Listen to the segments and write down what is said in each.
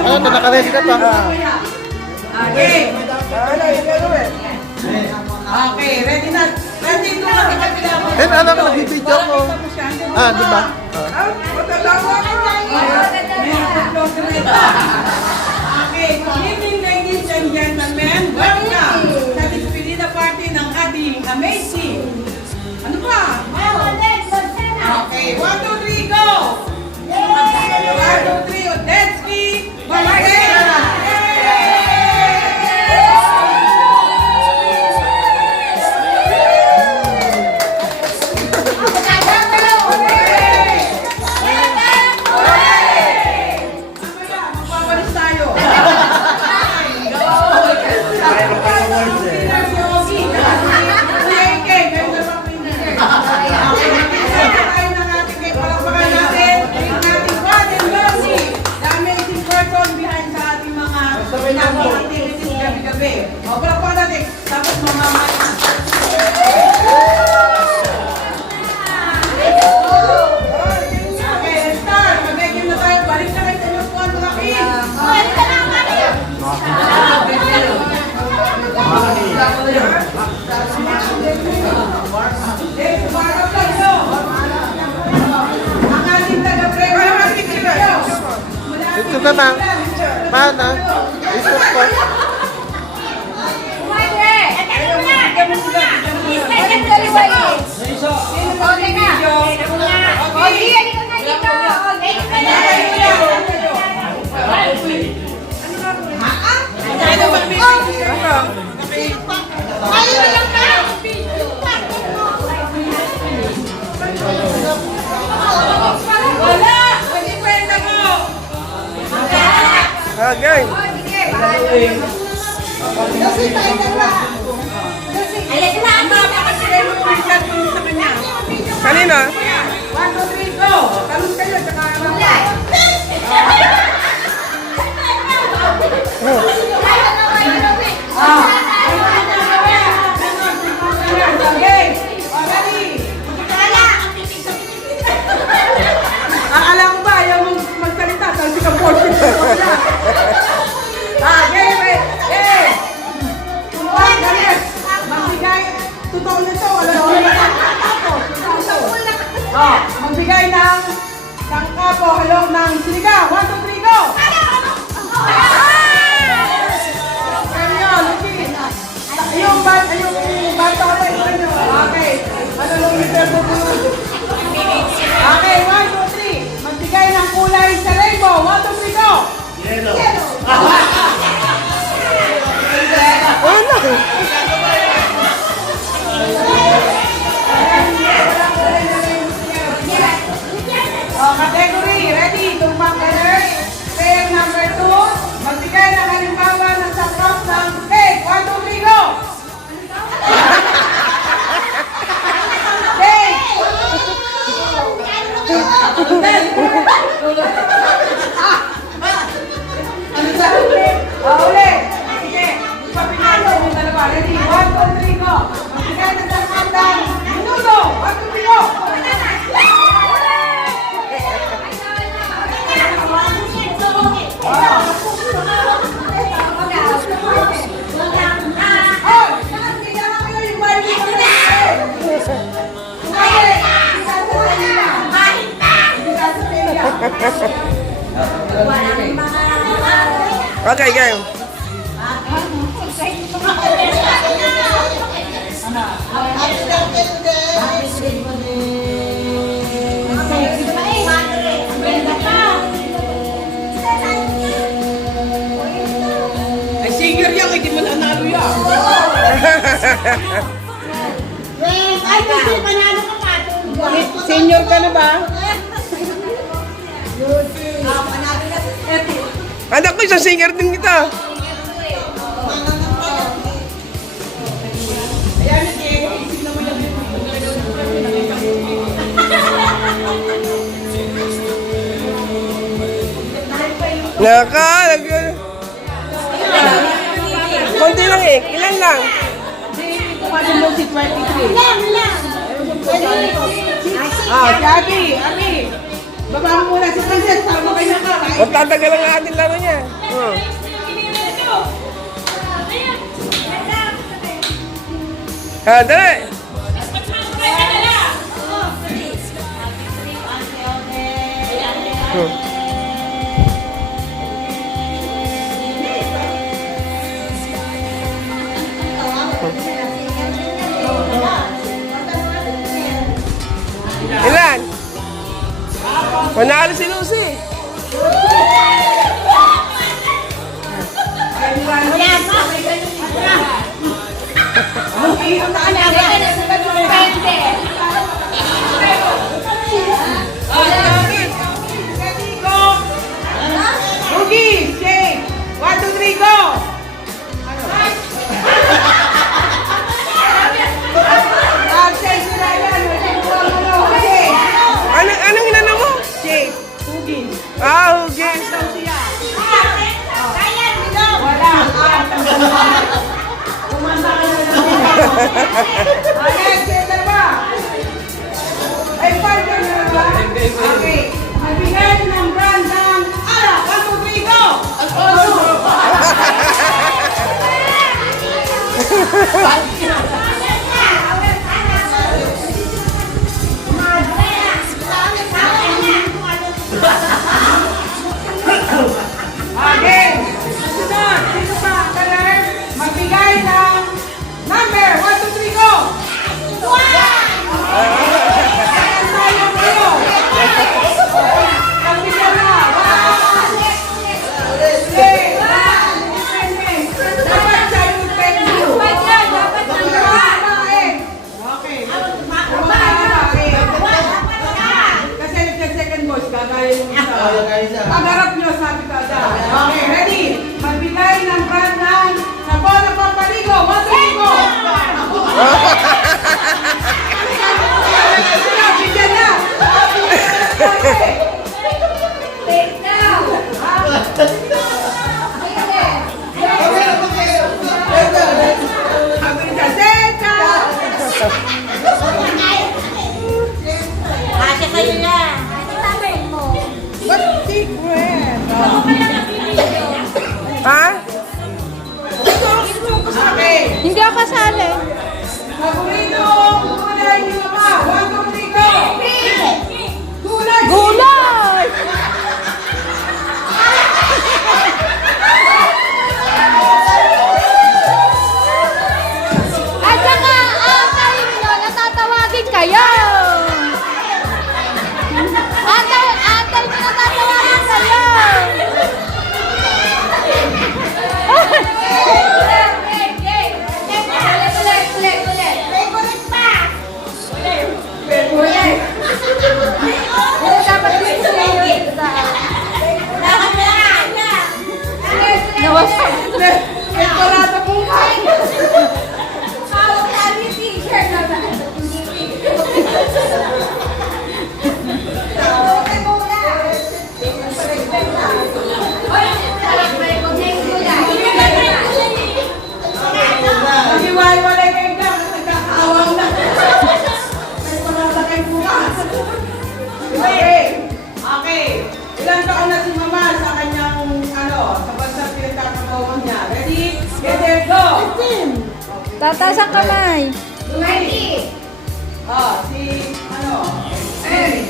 Ano, ito naka-ready na pa. Okay. Okay, ready na. Ready na lang ikapila mo. Eh, ano ka nag-video ko? Ah, di ba? Okay, good evening ladies and gentlemen. Welcome sa despedida party ng ating amazing. Ano ba? Okay, 1, 2, 3, go! 1, 2, 3, Odetsky! Valera! Activities gabi-gabi. O, palakpakan natin. Tapos mamamay. Okay, let's start. Mag-game na tayo. Balik na kayo sa inyong puwan, mga kids. Balik na lang kami. Ang ating taga-premyo. Ito na lang. Mana? Isip ko. Okay. Kanina? 1, 2, 3, go! Talon kayo, tsaka ano? Okay! Ready! Akala ko ba ayaw mong magsalita? Kasi ka portion ko na. Okay! Tumpang, galit! Magbigay! Totoo nito, wala na wala na. Magbigay ng kapo, hello, ng siligaw. 1, 2, 3, go! Kanyo, Lucy. Yung bato ko tayo nyo. Okay. Ano lang yung termo po? Okay, 1, 2, 3. Magbigay ng kulay sa rainbow. 1, 2, 3, go! Yellow. Category, ready? Tumpang colors. Pair number 2. Magbigay ng halimbawa ng sakrap ng cake. 1, 2, 3, go! Cake! Ano sa ulit? Ulit! Sige, ipapinalo yung dalawa. Ready? 1, 2, 3, go! Magbigay ng sakrap ng minuto. 1, 2, 3, go! Okay, game. Ay, singer yan, hindi mo nanalo yan. Ay, kasi panalo ka pa. Senior ka na ba? Anak ko, isang singer din kita. Konti lang eh. Ilan lang? Kumasin mo si 23. Lang. Ah, si Abby. Abby. Baba mo muna si Princess para makain ka. Magtatagal ang ating laro niya. Oh. Ah, dali. Oh. Ilan? Manalo si Lucy. Rugi, Shane. 1, 2, 3, go! Shane, sila yan. Shane. Anong inano mo? Shane, Rugi. Ah, hugis. Siya. Wala. Kumanta ka na lang. Okay, Shane, ba? Ay, partner na ba? Okay. Magbigay ng brand ng Ara. 1, 2, 3, go! Alfonso. Okay. Sunod. Sino pa? Color. Magbigay ng number. 1, 2, 3, go! Ayan tayo kayo. Magbigay na. 1, 2, 3. Dapat siya yung pencil. Okay. Kasi nagka-second boss, gagaya yung isa. Pagharap nyo, sabi ka agad. Okay, ready? Magbigay ng brand ng sabon na pampaligo. 1, 2, 3, go! Bigyan na! Okay. Sabi niya, Zeka! Kasi kayo na. Sabi mo. But secret! Ha? Okay. Hindi ako kasali. Paborito kulay ni Mama. 1, 2, 3, go! Kulay! Gulay! At saka, kayo nyo, natatawagin kayo. Atay nyo, natatawagin kayo. Favorite pa. Dapat din Nawasak. Parada po ka! Hawak namin yung t-shirt na ba? Okay, muna. Oy, sarap na yung Mag-iwalay kayo dyan. Nagkakaawang na. May parada kayo bukas. Okay. Okay. Ilan taon na si Mama sa kanyang, sa bansang pinagkakabawan niya. Ready? Get there, go! Tataas ang kamay. Ready? Si, Eric.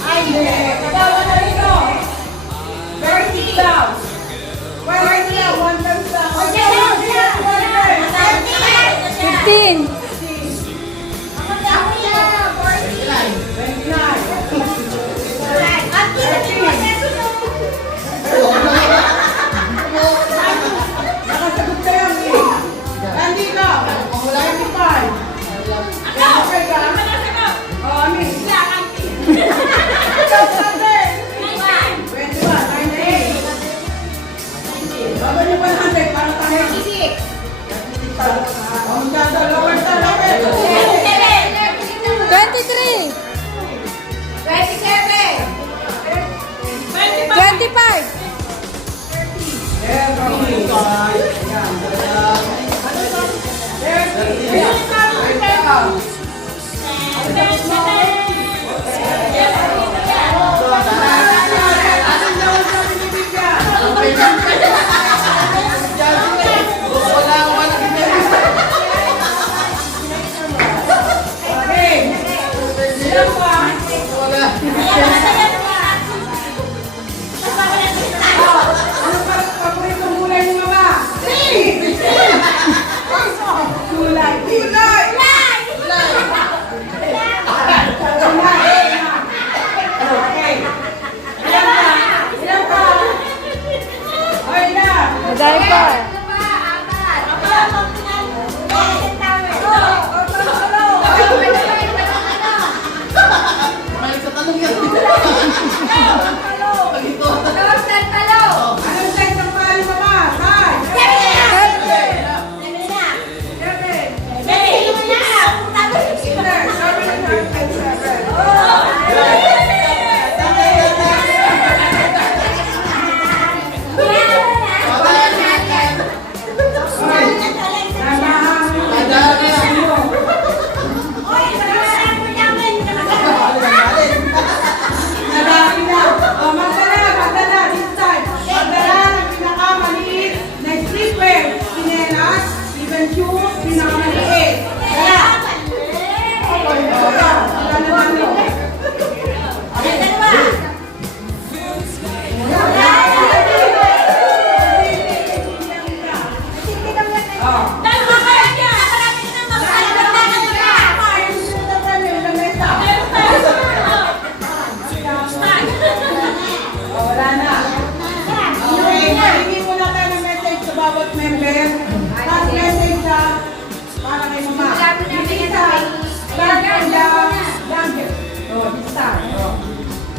Ay, hindi. Katawa na rito. 30 daw. Well, right now, 1 times lang. Okay, 15. 29. Nakasagot ka yan, eh. Randy ka. 35. Okay ka? Oh, Miss. Ikaw, Sander. 21, 98. Baba niyo 100 para tayo. Oh, masyado. Lower ta, lower. 23. 25.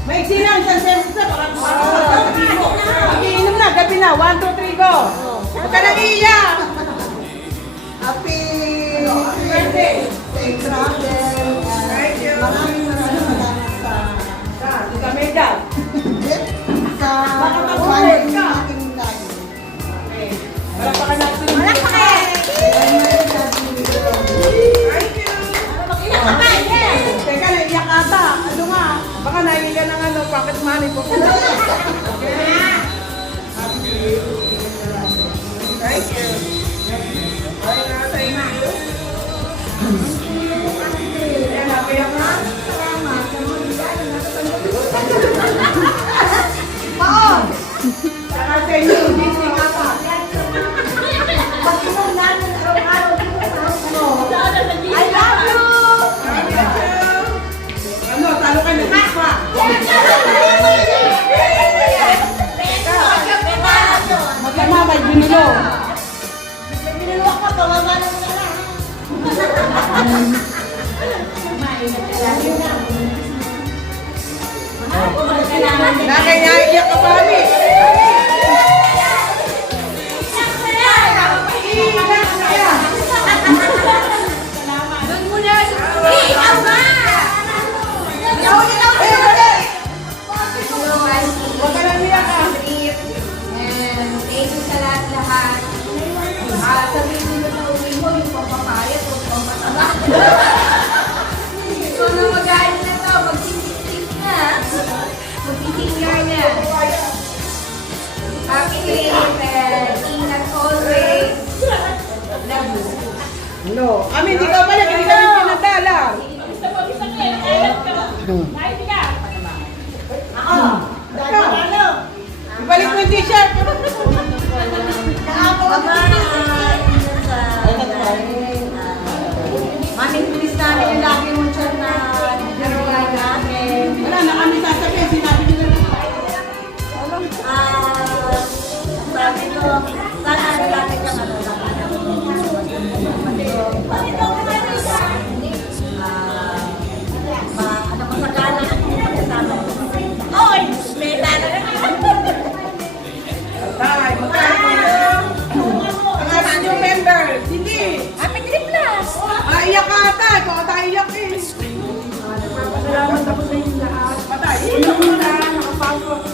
May silang sa semester. Magiinom na, gabi na. 1, 2, 3, go. Huwag ka nang iiyak. Happy birthday. Safe travel. Thank you. Maraming sa Meda. Sa family natin tayo. Palakpakan natin. Palakpakan! Thank you. Iyak ka pa, yes! Teka, naiyak ata. Ano nga? Baka naiyak ka ng pocket money po. Thank you. Ay, thank you. Ayan, happy ka? Paon! Saka sa inyo, gising ata. Pag-inom namin araw-araw dito sa house mo. I love you! Ano, talo ka na pa. Magkama, may binulo. Binuluwa ka, pababa lang ka lang. Nakaiyak ka pa, Mi. Doon muna. Ikaw ba? Ikaw Huwag ka lang iyak ka. And thank you sa lahat-lahat. Sabihin nyo sa uwi mo, yung pampapayat o pampataba. So, na mag-aano na to, mag-sisip na. Mag-senior na. Happy and ingat always. Love you. No. Ami, hindi ka balik. Hindi ka rin pinadala. Ibalik mo yung t-shirt. Maming-bilis namin yung lagi mo dyan na naruhay namin. Wala na kami sasabihin. Sinabi nyo na. Sabi ko, sana natin yung ano ano ko sa kanan at kasama ko. Oy! May talo na Tay, magkano? Ang ating yung member. Hindi. Happy 3 plus! Iyak ka ata. Ikaw ata iyak eh. Salamat ako sa inyo lahat. Patay. Iyak mo na. Nakapasok ako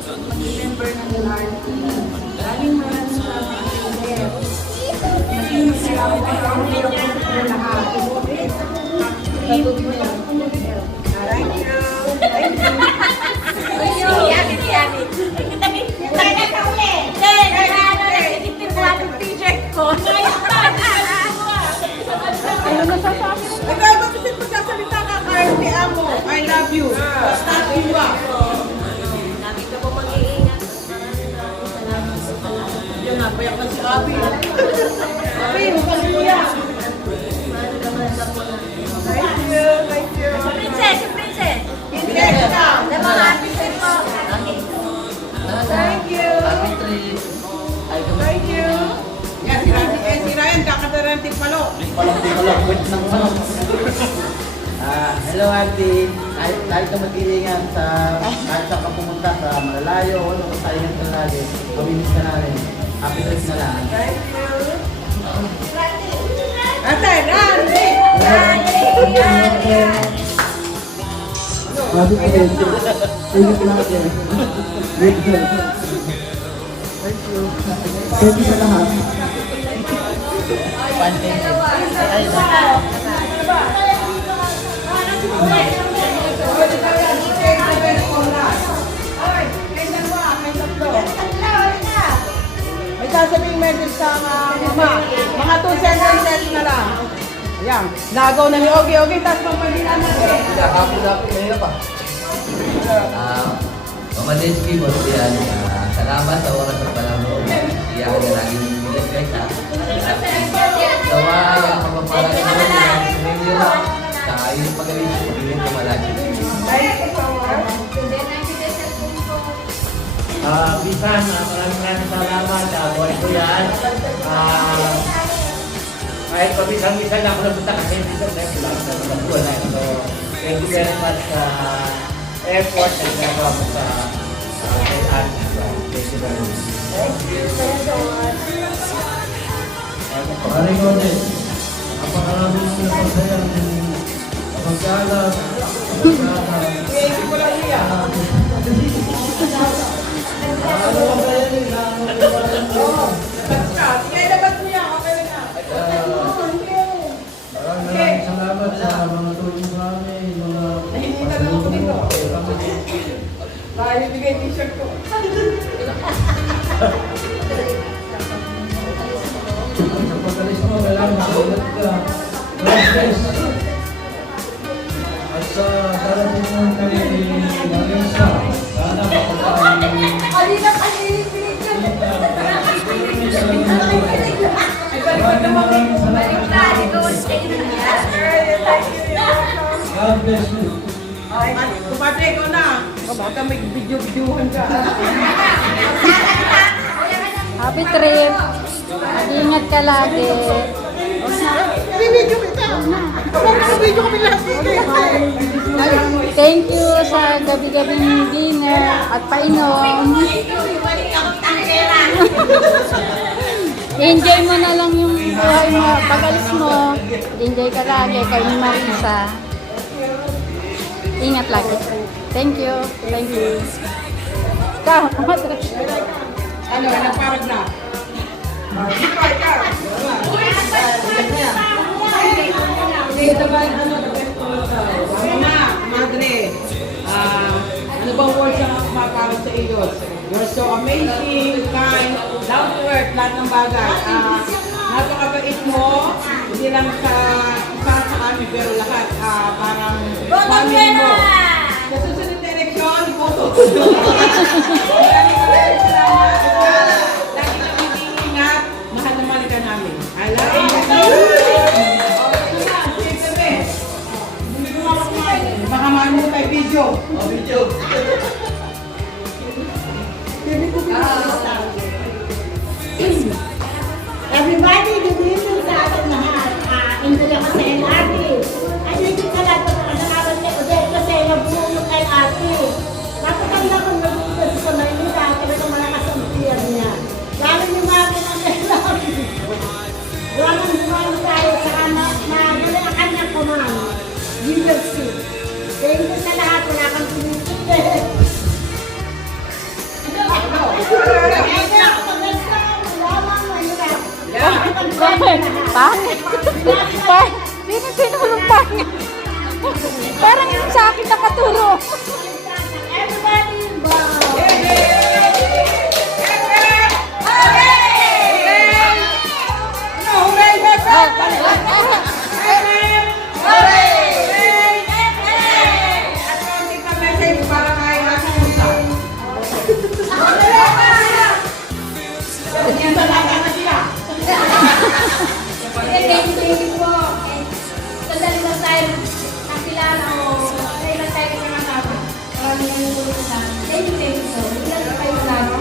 sa mag-member ng lahat. Maraming salamat. Naging salamat ako sa lahat. Thank you. Thank you. Yummy, yummy. Talaga ka uli. Nagtitipuan yung t-shirt ko. Ikaw, bakit magsasalita ka kahit di amo? I love you. Basta diwa. Lagi ka po mag-iingat. Yan na, payak na si Abby. Abby, magkasiya. Thank you, thank you. Princess, yung princess. Hindi, ikaw. Sa mga artist ko. Thank you. Thank you. Yan, si Ryan, kakataran ng Tipalo. Hello Auntie, kahit ka mag-ilingan sa kahit saan ka pumunta sa malalayo o kung sa ingat ka lagi, kaminis ka namin. Happy days na lang. Thank you. Ate, Randy! Happy days. Ingat natin. Thank you sa lahat. May sasabihin message sa mama. Mga 2 sentences na lang. Ayan. Nagaw na ni Ogie. Ogie, tapos pampalitan natin. Kanina pa. Mama Densky, boss yan. Salamat sa oras at panahon. Iyan na laging bilis guys ha. Gawa yung pagpapalang ito ng ninyo. Saka yung pagaling ko, hindi ko malagi. Bisan, maraming salamat. Buhay ko yan. Kahit pabisan-bisan na ako napunta kasi hindi ko na kailangan sa mga buwan na ito. Thank you very much. effort na ginagawa mo sa kay Ate. Thank you very much. Maraming konti. Napakarami ng napasaya ng pagkalat. Iisip ko lang niya. Ano ba kaya nila? Sige, labas mo yan. Okay na nga. Maraming salamat sa mga tulong sa amin. Mga Nahinihintay lang ako dito. Dahil ibigay t-shirt ko. sa pagalis mo, kailangan makaingat ka. Practice. At sa darating mo kay Marisa, sana makapag- Kanina kanilipin ka. Maraming salamat. God bless you. Kumpadre ko na. Baka may video-videohan ka. Happy trip. Ingat ka lagi. Bibidyo kita. Bibidyo kami lahat. Thank you sa gabi-gabing dinner at painom. Enjoy mo na lang yung buhay mo. Pag-alis mo, enjoy ka lagi kay Marisa. Ingat lagi. Thank you. Thank you. Ikaw, Ano, nagparag na. Ikaw, ikaw. Dito ba, ano, Mama, Madre, ano bang words ang para sa iyo? You're so amazing, kind, down to earth, lahat ng bagay. Napakabait mo, hindi lang sa amin, pero lahat, parang family mo. Sa susunod na eleksyon, boto. Lagi kami iingat, mahal na mahal ka namin. I love you. Baka maano tayo video. Video. Everybody, good evening sa ating lahat. Enjoy ako sa LRT. Ay, hindi ka lahat ng kasalanan ni Odette kasi nabulong kay ate. Napakanda kong nabulong sa Maynila. Talagang malakas ang tiyan niya. Lalo yung mga LRT. Walang dumaan tayo sa nadala ang kanyang command. Leadership. Thank you sa lahat. Wala kang pinipit. pangit. Sino pangit? Parang yung sa akin nakaturo. Everybody involved. Sandali lang tayo nakilala ko. Sandali lang tayo kinakasama. Maraming nangyayari sa akin. Thank you so. Hindi lang tayo lalo.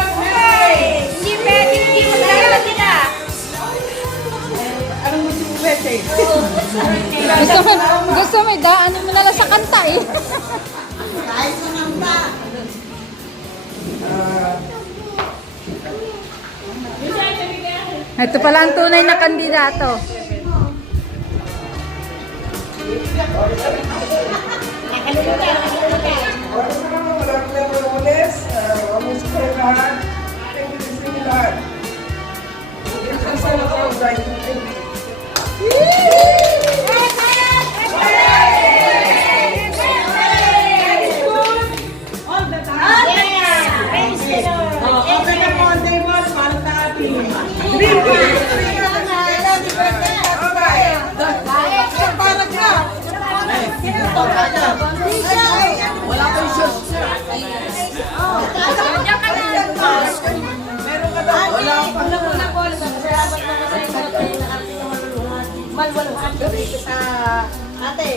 Hindi pwede, hindi mo talaga sila. Anong gusto mo pwede? Gusto mo, daan mo na lang sa kanta eh. Kahit sa nangta. Ito pala ang tunay na kandidato. Okay na po ang day mo para sa ating. Ate,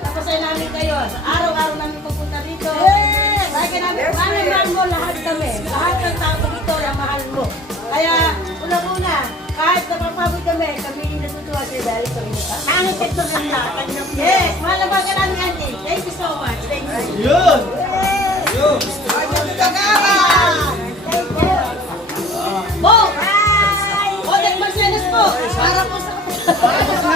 tapos ay namin kayo. Araw-araw namin pupunta rito. Bakit mahal mo lahat kami. Lahat ng tao sa Victoria, mahal mo. Kaya, una-una, kahit napapagod kami yung natutuwa siya dahil sa inyo. Pangit ito ng lahat. Yes, mahalaman ka namin, Auntie. Thank you so much. Thank you. Yun! Yun! Bo! Bye! O, nagmagsanas po. Para po sa